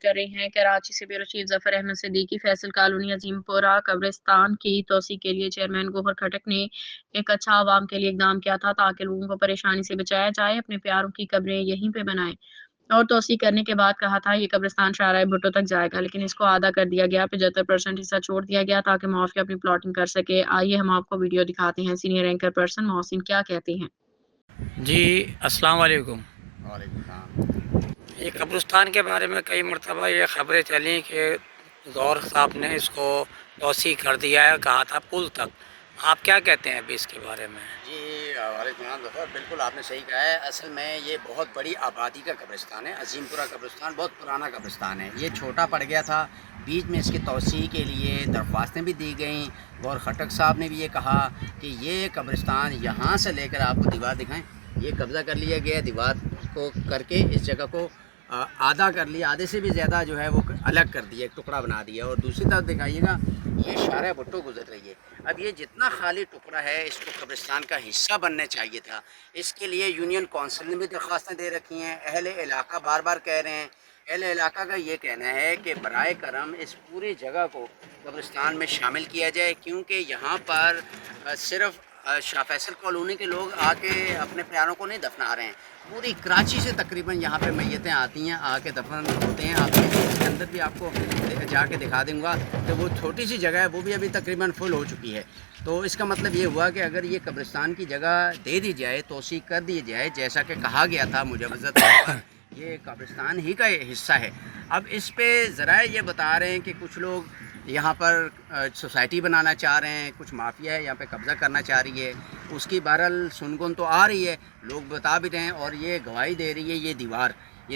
Report कर रही हैं। कराची से bureau chief Zafar Ahmed Siddiqui Faisal colony Azimpura कब्रिस्तान की तोसी के लिए चेयरमैन गोहर खटक ने एक अच्छा आवाम के लिए इकदाम किया था ताकि लोगों को परेशानी से बचाया जाए। अपने प्यारों की कब्रें यहीं पे बनाएं और तोसी करने के बाद कहा था ये कब्रिस्तान शाहराह भुट्टो तक जाएगा, लेकिन इसको आधा कर दिया गया। 75% हिस्सा छोड़ दिया गया ताकि मुआफिया अपनी प्लॉटिंग कर सके। आइए हम आपको वीडियो दिखाते हैं। सीनियर एंकर पर्सन मोहसिन क्या कहते हैं। जी, अस्सलाम वालेकुम। वालेकुम सलाम। ये कब्रिस्तान के बारे में कई मरतबा ये ख़बरें चली कि गौर साहब ने इसको तौसी कर दिया है, कहा था पुल तक। आप क्या कहते हैं अभी इसके बारे में? जी वालेकुम सलाम ज़फ़र, बिल्कुल आपने सही कहा है। असल में ये बहुत बड़ी आबादी का कब्रिस्तान है। अजीमपुरा कब्रिस्तान बहुत पुराना कब्रिस्तान है। ये छोटा पड़ गया था, बीच में इसकी तौसी के लिए दरख्वास्तें भी दी गई। गौर खटक साहब ने भी ये कहा कि ये कब्रिस्तान यहाँ से लेकर आपको दीवार दिखाएं, ये कब्ज़ा कर लिया गया। दीवार को करके इस जगह को आधा कर लिया, आधे से भी ज़्यादा जो है वो अलग कर दिया, एक टुकड़ा बना दिया। और दूसरी तरफ दिखाइएगा ये शाहराह भुट्टो गुजर रही है। अब ये जितना खाली टुकड़ा है इसको कब्रिस्तान का हिस्सा बनने चाहिए था। इसके लिए यूनियन कौंसिल ने भी दरख्वास्तें दे रखी हैं। अहले इलाका बार बार कह रहे हैं। अहले इलाका का ये कहना है कि बराए करम इस पूरी जगह को कब्रिस्तान में शामिल किया जाए, क्योंकि यहाँ पर सिर्फ शाह फैसल कॉलोनी के लोग आके अपने प्यारों को नहीं दफना रहे हैं। पूरी कराची से तकरीबन यहाँ पे मैयतें आती हैं, आके दफन होते हैं। आप इसके अंदर भी आपको जाके दिखा दूँगा कि वो छोटी सी जगह है, वो भी अभी तकरीबन फुल हो चुकी है। तो इसका मतलब ये हुआ कि अगर ये कब्रिस्तान की जगह दे दी जाए, तोसी कर दी जाए, जैसा कि कहा गया था मुजवज़त ये कब्रिस्तान ही का हिस्सा है। अब इस पे ज़रा ये बता रहे हैं कि कुछ लोग यहाँ पर सोसाइटी बनाना चाह रहे हैं, कुछ माफिया है यहाँ पे कब्ज़ा करना चाह रही है। उसकी बहरहाल सुनगुन तो आ रही है, लोग बता भी रहे हैं और ये गवाही दे रही है। ये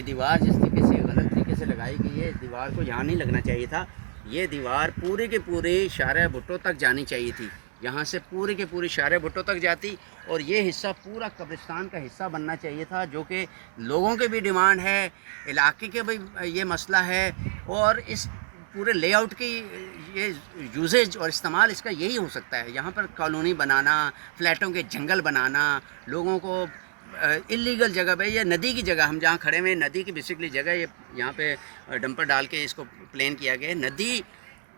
दीवार जिस तरीके से गलत तरीके से लगाई गई है, इस दीवार को यहाँ नहीं लगना चाहिए था। ये दीवार पूरी की पूरी शाहराह भुट्टो तक जानी चाहिए थी। यहाँ से पूरी की पूरी शाहराह भुट्टो तक जाती और ये हिस्सा पूरा कब्रिस्तान का हिस्सा बनना चाहिए था, जो कि लोगों की भी डिमांड है, इलाके के भी ये मसला है। और इस पूरे लेआउट की ये यूजेज और इस्तेमाल इसका यही हो सकता है। यहाँ पर कॉलोनी बनाना, फ्लैटों के जंगल बनाना, लोगों को इलीगल जगह पे, ये नदी की जगह हम जहाँ खड़े हुए नदी की बेसिकली जगह, ये यहाँ पे डंपर डाल के इसको प्लेन किया गया है। नदी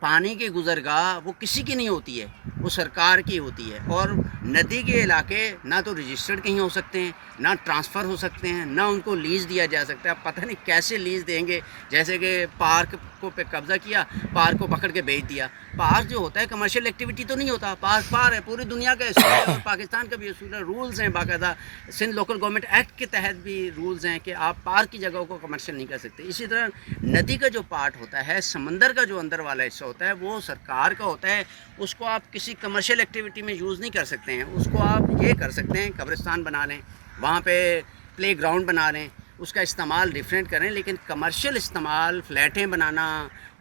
पानी की गुज़रगाह वो किसी की नहीं होती है, वो सरकार की होती है। और नदी के इलाके ना तो रजिस्टर्ड कहीं हो सकते हैं, ना ट्रांसफ़र हो सकते हैं, ना उनको लीज़ दिया जा सकता है। पता नहीं कैसे लीज़ देंगे, जैसे कि पार्क को पे कब्ज़ा किया, पार्क को पकड़ के बेच दिया। पार्क जो होता है कमर्शियल एक्टिविटी तो नहीं होता, पार्क है, पूरी दुनिया का असूल है और पाकिस्तान का भी असूल है। रूल्स हैं बाकायदा, सिंध लोकल गवर्नमेंट एक्ट के तहत भी रूल्स हैं कि आप पार्क की जगहों को कमर्शियल नहीं कर सकते। इसी तरह नदी का जो पार्ट होता है, समंदर का जो अंदर वाला हिस्सा होता है, वो सरकार का होता है। उसको आप किसी कमर्शियल एक्टिविटी में यूज़ नहीं कर सकते हैं। उसको आप ये कर सकते हैं, कब्रिस्तान बना लें, वहाँ पे प्ले ग्राउंड बना लें, उसका इस्तेमाल डिफरेंट करें। लेकिन कमर्शियल इस्तेमाल, फ्लैटें बनाना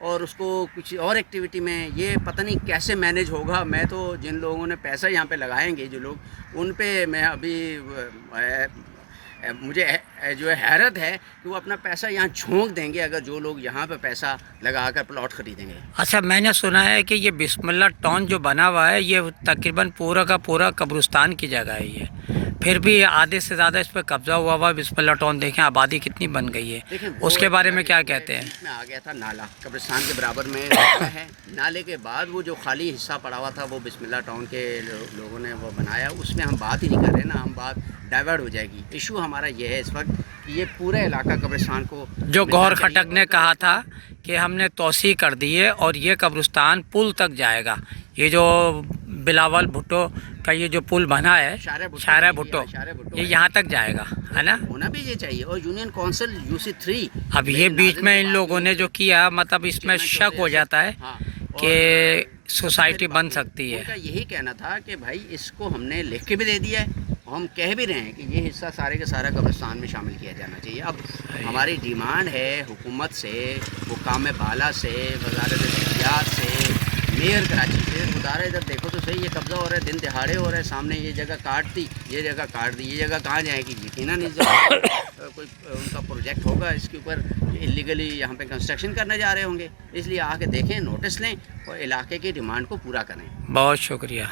और उसको कुछ और एक्टिविटी में, ये पता नहीं कैसे मैनेज होगा। मैं तो जिन लोगों ने पैसा यहाँ पे लगाएंगे, जो लोग, उन पे मैं अभी मुझे जो है हैरत है कि वो अपना पैसा यहाँ झोंक देंगे अगर जो लोग यहाँ पे पैसा लगाकर प्लॉट ख़रीदेंगे। अच्छा, मैंने सुना है कि ये बिस्मिल्लाह टाउन जो बना हुआ है, ये तकरीबन पूरा का पूरा कब्रिस्तान की जगह है ये, फिर भी आधे से ज़्यादा इस पर कब्ज़ा हुआ हुआ। बिस्मिल्लाह टाउन देखें आबादी कितनी बन गई है, उसके बारे में क्या कहते हैं? इसमें आ गया था नाला, कब्रिस्तान के बराबर में है। नाले के बाद वो जो खाली हिस्सा पड़ा हुआ था, वो बिस्मिल्लाह टाउन के लोगों ने वो बनाया। उसमें हम बात ही नहीं कर रहे ना, हम बात डाइवर्ट हो जाएगी। इशू हमारा ये है इस वक्त कि ये पूरा इलाका कब्रिस्तान को, जो गौर खटक ने कहा था कि हमने तोसी कर दी है और ये कब्रिस्तान पुल तक जाएगा। ये जो बिलावल भुट्टो का ये जो पुल बना है, शाहराह भुट्टो, ये यहाँ तक जाएगा, है ना? होना भी ये चाहिए। और यूनियन काउंसिल UC3, अब ये बीच में इन लोगों ने जो किया, मतलब इसमें शक हो जाता है कि सोसाइटी बन सकती है। उनका यही कहना था कि भाई इसको हमने लिख के भी दे दिया है, हम कह भी रहे हैं कि ये हिस्सा सारे के सारा कब्रिस्तान में शामिल किया जाना चाहिए। अब हमारी डिमांड है हुकूमत से, हुकाम बाला से, वज़ारत ज़राअत से, मेयर कराची से, खुदारा इधर देखो तो सही, ये कब्ज़ा हो रहा है, दिन दिहाड़े हो रहा है। सामने ये जगह काट दी, ये जगह काट दी, ये जगह कहाँ जाएगी? यकीनन इस जगह कोई उनका प्रोजेक्ट होगा, इसके ऊपर इलीगली यहाँ पे कंस्ट्रक्शन करने जा रहे होंगे। इसलिए आके देखें, नोटिस लें और इलाके की डिमांड को पूरा करें। बहुत शुक्रिया।